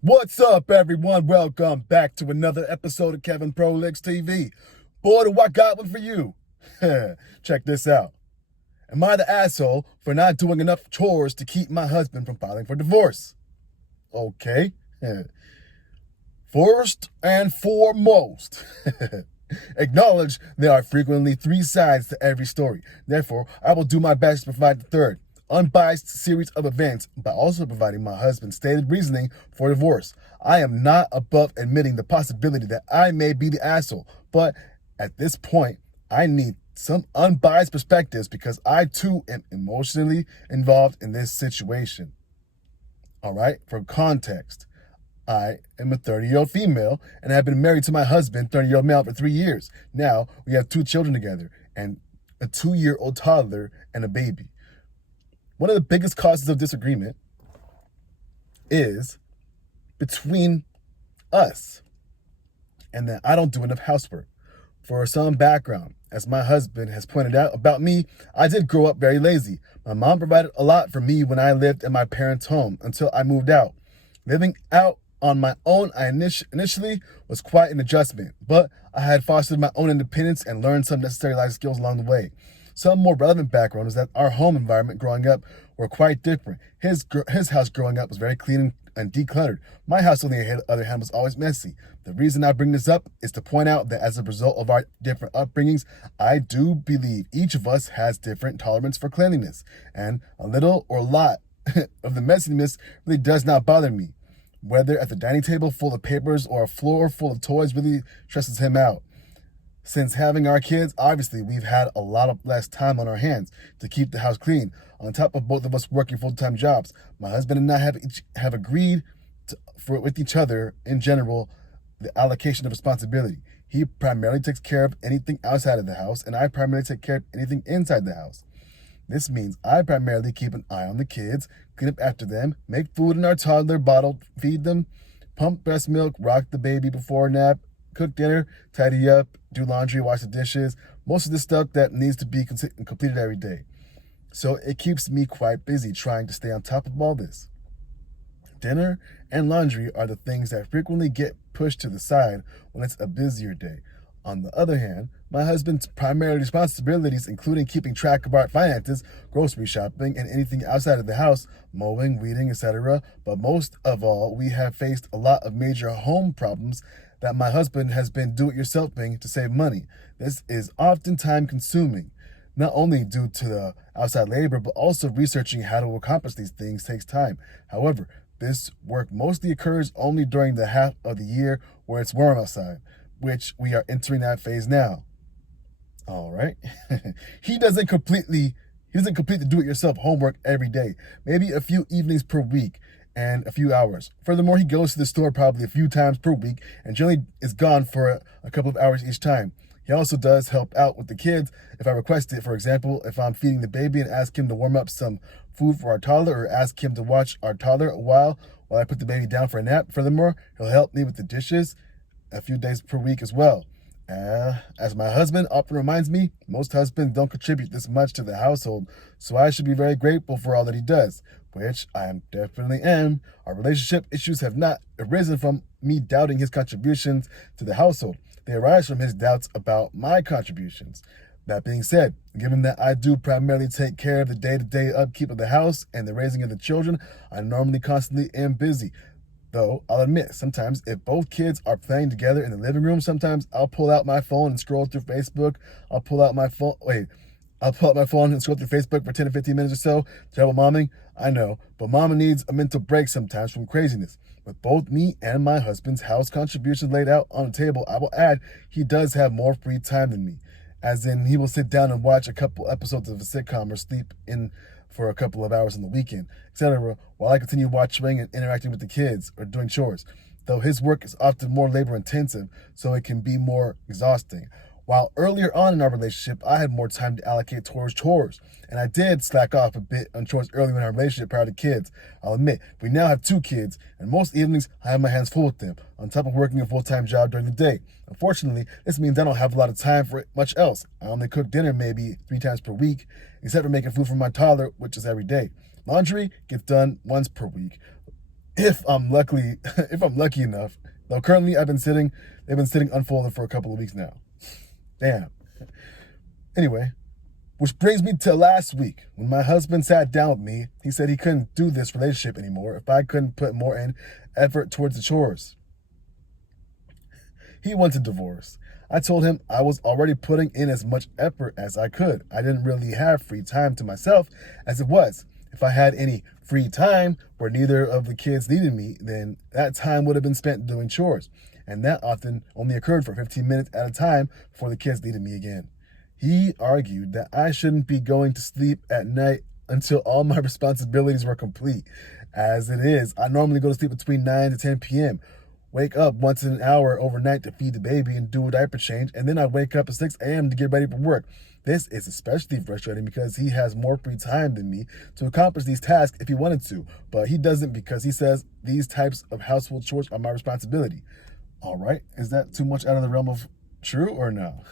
What's up, everyone? Welcome back to another episode of Kevin Prolix TV. Boy, do I got one for you. Check this out. Am I the asshole for not doing enough chores to keep my husband from filing for divorce? Okay. First and foremost, acknowledge there are frequently three sides to every story. Therefore, I will do my best to provide the third, unbiased series of events by also providing my husband's stated reasoning for divorce. I am not above admitting the possibility that I may be the asshole, but at this point, I need some unbiased perspectives because I too am emotionally involved in this situation. All right, for context, I am a 30-year-old female and have been married to my husband, 30-year-old male, for 3 years. Now we have 2 children together and a 2-year-old toddler and a baby. One of the biggest causes of disagreement is between us and that I don't do enough housework. For some background, as my husband has pointed out about me, I did grow up very lazy. My mom provided a lot for me when I lived in my parents' home until I moved out. Living out on my own, I initially was quite an adjustment, but I had fostered my own independence and learned some necessary life skills along the way. Some more relevant background is that our home environment growing up were quite different. His house growing up was very clean and decluttered. My house, on the other hand, was always messy. The reason I bring this up is to point out that as a result of our different upbringings, I do believe each of us has different tolerance for cleanliness, and a little or a lot of the messiness really does not bother me. Whether at the dining table full of papers or a floor full of toys really stresses him out. Since having our kids, obviously, we've had a lot of less time on our hands to keep the house clean. On top of both of us working full-time jobs, my husband and I have agreed with each other, in general, the allocation of responsibility. He primarily takes care of anything outside of the house, and I primarily take care of anything inside the house. This means I primarily keep an eye on the kids, clean up after them, make food in our toddler bottle, feed them, pump breast milk, rock the baby before a nap, cook dinner, tidy up, do laundry, wash the dishes, most of the stuff that needs to be completed every day. So it keeps me quite busy trying to stay on top of all this. Dinner and laundry are the things that frequently get pushed to the side when it's a busier day. On the other hand, my husband's primary responsibilities, including keeping track of our finances, grocery shopping, and anything outside of the house, mowing, weeding, etc. But most of all, we have faced a lot of major home problems that my husband has been do-it-yourselfing to save money. This is often time-consuming, not only due to the outside labor, but also researching how to accomplish these things takes time. However, this work mostly occurs only during the half of the year where it's warm outside, which we are entering that phase now. All right. He doesn't complete the do-it-yourself homework every day, maybe a few evenings per week and a few hours. Furthermore, he goes to the store probably a few times per week and generally is gone for a couple of hours each time. He also does help out with the kids if I request it. For example, if I'm feeding the baby and ask him to warm up some food for our toddler or ask him to watch our toddler a while I put the baby down for a nap. Furthermore, he'll help me with the dishes a few days per week as well. As my husband often reminds me, most husbands don't contribute this much to the household, so I should be very grateful for all that he does, which I definitely am. Our relationship issues have not arisen from me doubting his contributions to the household. They arise from his doubts about my contributions. That being said, given that I do primarily take care of the day-to-day upkeep of the house and the raising of the children, I normally constantly am busy. Though, I'll admit, sometimes if both kids are playing together in the living room, sometimes I'll pull out my phone and scroll through Facebook. I'll pull out my phone and scroll through Facebook for 10 to 15 minutes or so. Terrible momming, I know, but mama needs a mental break sometimes from craziness. With both me and my husband's house contributions laid out on the table, I will add he does have more free time than me. As in, he will sit down and watch a couple episodes of a sitcom or sleep in for a couple of hours on the weekend, etc., while I continue watching and interacting with the kids or doing chores, though his work is often more labor-intensive, so it can be more exhausting. While earlier on in our relationship, I had more time to allocate towards chores, and I did slack off a bit on chores earlier in our relationship prior to kids. I'll admit, we now have 2 kids, and most evenings I have my hands full with them, on top of working a full-time job during the day. Unfortunately, this means I don't have a lot of time for much else. I only cook dinner maybe 3 times per week, except for making food for my toddler, which is every day. Laundry gets done once per week. if I'm lucky enough. Though currently they've been sitting unfolded for a couple of weeks now. Damn. Anyway, which brings me to last week. When my husband sat down with me, he said he couldn't do this relationship anymore if I couldn't put more in effort towards the chores. He wants a divorce. I told him I was already putting in as much effort as I could. I didn't really have free time to myself as it was. If I had any free time where neither of the kids needed me, then that time would have been spent doing chores. And that often only occurred for 15 minutes at a time before the kids needed me again. He argued that I shouldn't be going to sleep at night until all my responsibilities were complete. As it is, I normally go to sleep between 9 to 10 p.m., wake up once in an hour overnight to feed the baby and do a diaper change, and then I wake up at 6 a.m. to get ready for work. This is especially frustrating because he has more free time than me to accomplish these tasks if he wanted to, but he doesn't because he says these types of household chores are my responsibility. All right, is that too much out of the realm of true or no?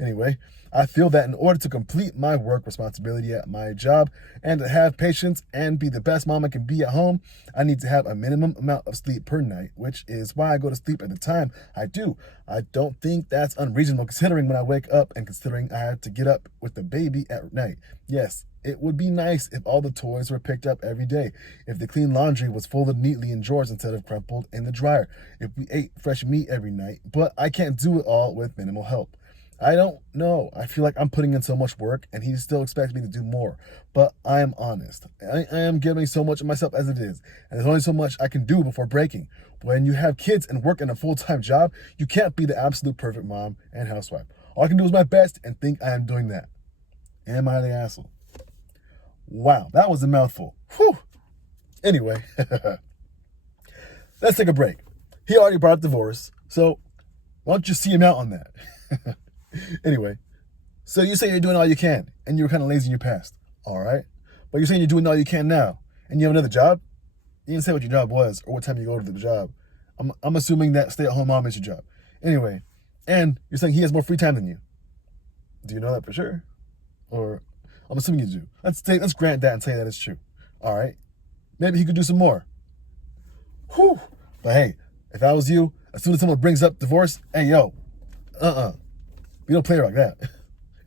Anyway, I feel that in order to complete my work responsibility at my job and to have patience and be the best mom I can be at home, I need to have a minimum amount of sleep per night, which is why I go to sleep at the time I do. I don't think that's unreasonable considering when I wake up and considering I have to get up with the baby at night. Yes, it would be nice if all the toys were picked up every day, if the clean laundry was folded neatly in drawers instead of crumpled in the dryer, if we ate fresh meat every night, but I can't do it all with minimal help. I don't know. I feel like I'm putting in so much work and he still expects me to do more. But I am honest. I am giving so much of myself as it is. And there's only so much I can do before breaking. When you have kids and work in a full-time job, you can't be the absolute perfect mom and housewife. All I can do is my best and think I am doing that. Am I the asshole? Wow, that was a mouthful. Whew. Anyway, let's take a break. He already brought up divorce, so why don't you see him out on that? Anyway, so you say you're doing all you can, and you were kind of lazy in your past, all right? But you're saying you're doing all you can now, and you have another job? You didn't say what your job was or what time you go to the job. I'm assuming that stay-at-home mom is your job. Anyway, and you're saying he has more free time than you. Do you know that for sure? Or I'm assuming you do. Let's grant that and say that it's true. All right? Maybe he could do some more. Whew. But hey, if I was you, as soon as someone brings up divorce, hey, yo, we don't play like that.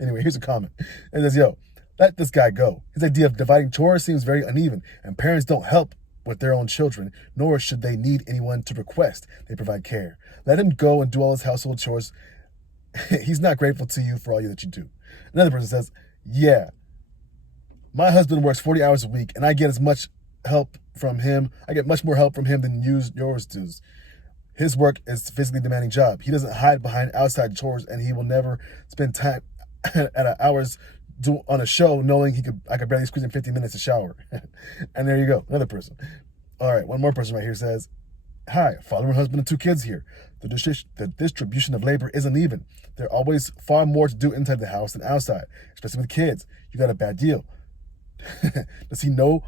Anyway, here's a comment. It says, yo, let this guy go. His idea of dividing chores seems very uneven, and parents don't help with their own children, nor should they need anyone to request they provide care. Let him go and do all his household chores. He's not grateful to you for all that you do. Another person says, yeah, my husband works 40 hours a week, and I get as much help from him. I get much more help from him than yours does. His work is a physically demanding job. He doesn't hide behind outside chores, and he will never spend time at hours on a show knowing I could barely squeeze in 50 minutes to shower. And there you go, another person. All right, one more person right here says, hi, father and husband and 2 kids here. The distribution of labor isn't even. There are always far more to do inside the house than outside, especially with kids. You got a bad deal. Does he know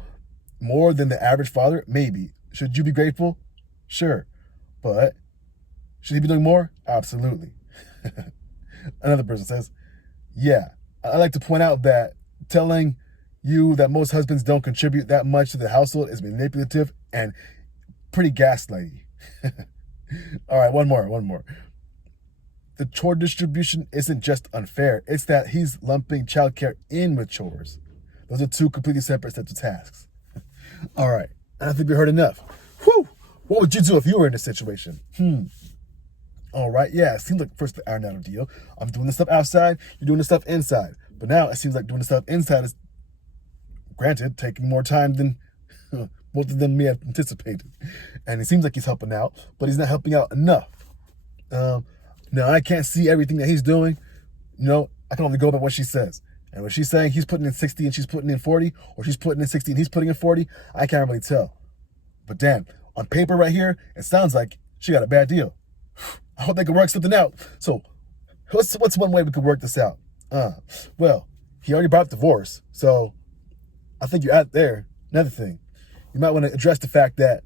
more than the average father? Maybe. Should you be grateful? Sure. But should he be doing more? Absolutely. Another person says, yeah, I'd like to point out that telling you that most husbands don't contribute that much to the household is manipulative and pretty gaslighty. All right, one more. The chore distribution isn't just unfair. It's that he's lumping childcare in with chores. Those are 2 completely separate sets of tasks. All right, I think we heard enough. Whew. What would you do if you were in this situation? All right, yeah, it seems like first the iron out a deal. I'm doing the stuff outside, you're doing the stuff inside. But now it seems like doing the stuff inside is, granted, taking more time than both of them may have anticipated. And it seems like he's helping out, but he's not helping out enough. Now, I can't see everything that he's doing. I can only go by what she says. And when she's saying he's putting in 60 and she's putting in 40, or she's putting in 60 and he's putting in 40, I can't really tell. But damn, on paper right here, it sounds like she got a bad deal. I hope they can work something out. So what's one way we could work this out? Well, he already brought up divorce, so I think you're out there. Another thing, you might want to address the fact that,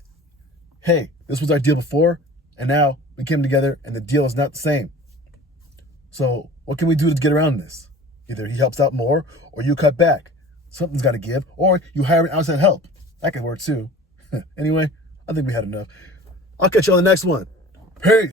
hey, this was our deal before, and now we came together and the deal is not the same. So what can we do to get around this? Either he helps out more or you cut back. Something's got to give, or you hire an outside help. That could work too. Anyway, I think we had enough. I'll catch you on the next one. Peace.